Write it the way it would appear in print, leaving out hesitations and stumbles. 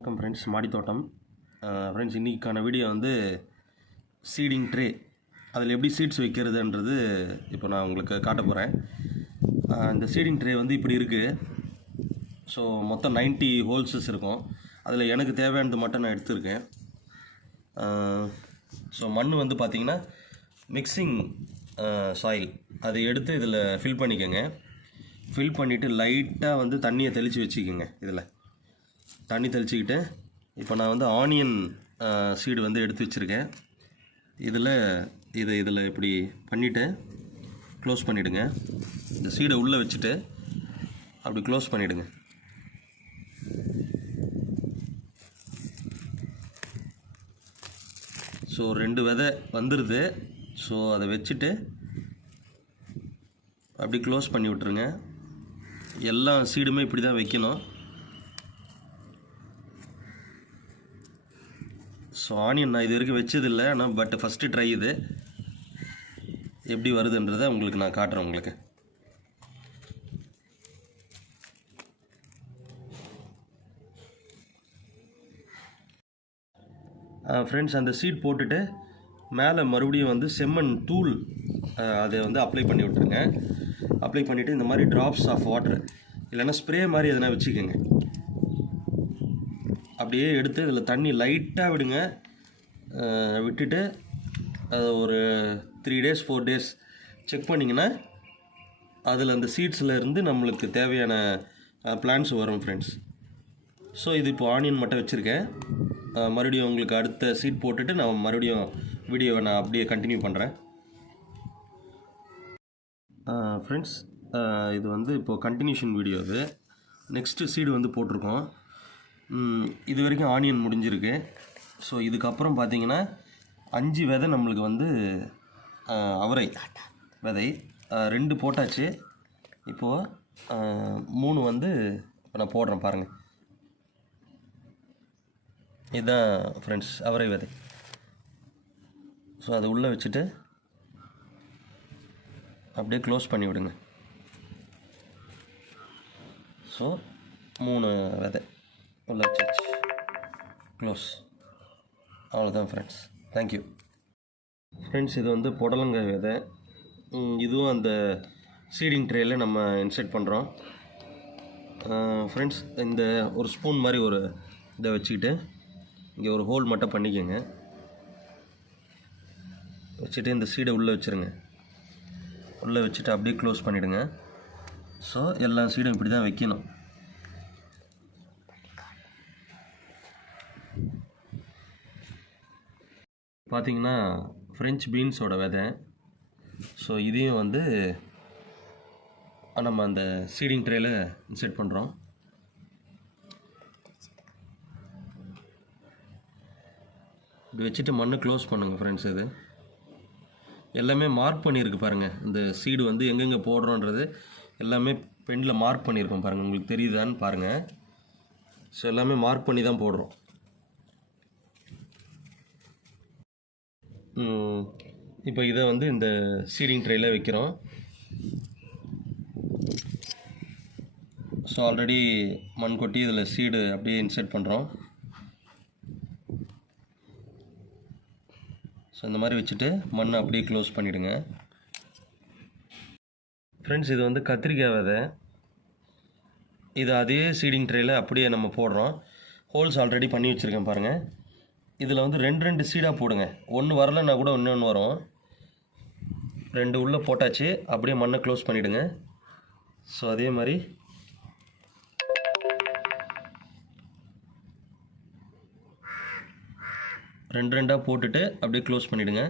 வணக்கம் ஃப்ரெண்ட்ஸ், மாடி தோட்டம். ஃப்ரெண்ட்ஸ், இன்றைக்கான வீடியோ வந்து சீடிங் ட்ரே, அதில் எப்படி சீட்ஸ் வைக்கிறதுன்றது இப்போ நான் உங்களுக்கு காட்ட போகிறேன். இந்த சீடிங் ட்ரே வந்து இப்படி இருக்குது. ஸோ மொத்தம் 90 ஹோல்ஸஸ் இருக்கும். அதில் எனக்கு தேவையானது மட்டும் நான் எடுத்துருக்கேன். ஸோ மண் வந்து பார்த்திங்கன்னா மிக்சிங் சாயில் அதை எடுத்து இதில் ஃபில் பண்ணிக்கோங்க. ஃபில் பண்ணிவிட்டு லைட்டாக வந்து தண்ணியை தெளித்து வச்சுக்கோங்க. இதில் தண்ணி தெளிச்சிக்கிட்டு இப்போ நான் வந்து ஆனியன் சீடு வந்து எடுத்து வச்சுருக்கேன். இதில் இப்படி பண்ணிவிட்டு க்ளோஸ் பண்ணிவிடுங்க. இந்த சீடை உள்ளே வச்சுட்டு அப்படி க்ளோஸ் பண்ணிவிடுங்க. ஸோ 2 விதை வந்துடுது. ஸோ அதை வச்சுட்டு அப்படி க்ளோஸ் பண்ணி விட்ருங்க. எல்லா சீடுமே இப்படி தான் வைக்கணும். ஸோ ஆனியன் நான் இது வரைக்கும் வச்சதில்லை, ஆனால் பட் ஃபஸ்ட்டு ட்ரை இது. எப்படி வருதுன்றதை உங்களுக்கு நான் காட்டுறேன். உங்களுக்கு ஃப்ரெண்ட்ஸ், அந்த சீட் போட்டுட்டு மேலே மறுபடியும் வந்து செம்மண் தூள் அதை வந்து அப்ளை பண்ணி விட்ருங்க. அப்ளை பண்ணிவிட்டு இந்த மாதிரி ட்ராப்ஸ் ஆஃப் வாட்டர் இல்லைன்னா ஸ்ப்ரே மாதிரி எதனா வச்சுக்கோங்க. அப்படியே எடுத்து இதில் தண்ணி லைட்டாக விடுங்க. விட்டுட்டு அதை ஒரு 3 days 4 days செக் பண்ணிங்கன்னா அதில் அந்த சீட்ஸில் இருந்து நம்மளுக்கு தேவையான பிளான்ட்ஸ் வரும் ஃப்ரெண்ட்ஸ். ஸோ இது இப்போ ஆனியன் மட்டும் வச்சுருக்கேன். மறுபடியும் உங்களுக்கு அடுத்த சீட் போட்டுட்டு நான் மறுபடியும் வீடியோவை நான் அப்படியே கண்டினியூ பண்ணுறேன். ஃப்ரெண்ட்ஸ், இது வந்து இப்போது கண்டினியூஷன் வீடியோ. இது நெக்ஸ்ட்டு சீடு வந்து போட்டிருக்கோம். இது வரைக்கும் ஆனியன் முடிஞ்சிருக்கு. ஸோ இதுக்கப்புறம் பார்த்திங்கன்னா 5 விதை நம்மளுக்கு வந்து அவரை விதை 2 போட்டாச்சு. இப்போது 3 வந்து இப்போ நான் போடுறேன் பாருங்கள். இதுதான் ஃப்ரெண்ட்ஸ் அவரை விதை. ஸோ அதை உள்ளே வச்சுட்டு அப்படியே க்ளோஸ் பண்ணி விடுங்க. ஸோ 3 விதை உள்ள வச்சாச்சு. க்ளோஸ். அவ்வளோதான் ஃப்ரெண்ட்ஸ். Thank you friends. இது வந்து புடலங்காய் விதை. இதுவும் அந்த சீடிங் ட்ரேயில் நம்ம இன்செர்ட் பண்ணுறோம். ஃப்ரெண்ட்ஸ், இந்த ஒரு ஸ்பூன் மாதிரி ஒரு இதை வச்சுக்கிட்டு இங்கே ஒரு ஹோல் மட்டும் பண்ணிக்கோங்க. வச்சுட்டு இந்த சீடை உள்ளே வச்சுருங்க. உள்ளே வச்சுட்டு அப்படியே க்ளோஸ் பண்ணிவிடுங்க. ஸோ எல்லா சீடும் இப்படி தான் வைக்கணும். பார்த்திங்கன்னா ஃப்ரெஞ்ச் பீன்ஸோட விதை. ஸோ இதையும் வந்து நம்ம அந்த சீடிங் ட்ரேயில் இன்செர்ட் பண்ணுறோம். இப்படி வச்சுட்டு மண்ணை க்ளோஸ் பண்ணுங்கள் ஃப்ரெண்ட்ஸ். இது எல்லாமே மார்க் பண்ணியிருக்கு பாருங்கள். இந்த சீடு வந்து எங்கெங்கே போடுறோன்றது எல்லாமே பெனில் மார்க் பண்ணியிருக்கோம் பாருங்கள். உங்களுக்கு தெரியுதான்னு பாருங்கள். ஸோ எல்லாமே மார்க் பண்ணி தான் போடுறோம். இப்போ இதை வந்து இந்த சீடிங் ட்ரேயில் வைக்கிறோம். ஸோ ஆல்ரெடி மண் கொட்டி இதில் சீடு அப்படியே இன்செர்ட் பண்ணுறோம். ஸோ இந்த மாதிரி வச்சுட்டு மண்ணை அப்படியே க்ளோஸ் பண்ணிவிடுங்க. ஃப்ரெண்ட்ஸ், இது வந்து கத்திரிக்காய் விதை. இது அதே சீடிங் ட்ரேயில் அப்படியே நம்ம போடுறோம். ஹோல்ஸ் ஆல்ரெடி பண்ணி வச்சுருக்கேன் பாருங்கள். இதில் வந்து 2 சீடாக போடுங்க. ஒன்று வரலைன்னா கூட இன்னொன்று வரும். 2 உள்ளே போட்டாச்சு. அப்படியே மண்ணை க்ளோஸ் பண்ணிவிடுங்க. ஸோ அதே மாதிரி ரெண்டாக போட்டுட்டு அப்படியே க்ளோஸ் பண்ணிவிடுங்க.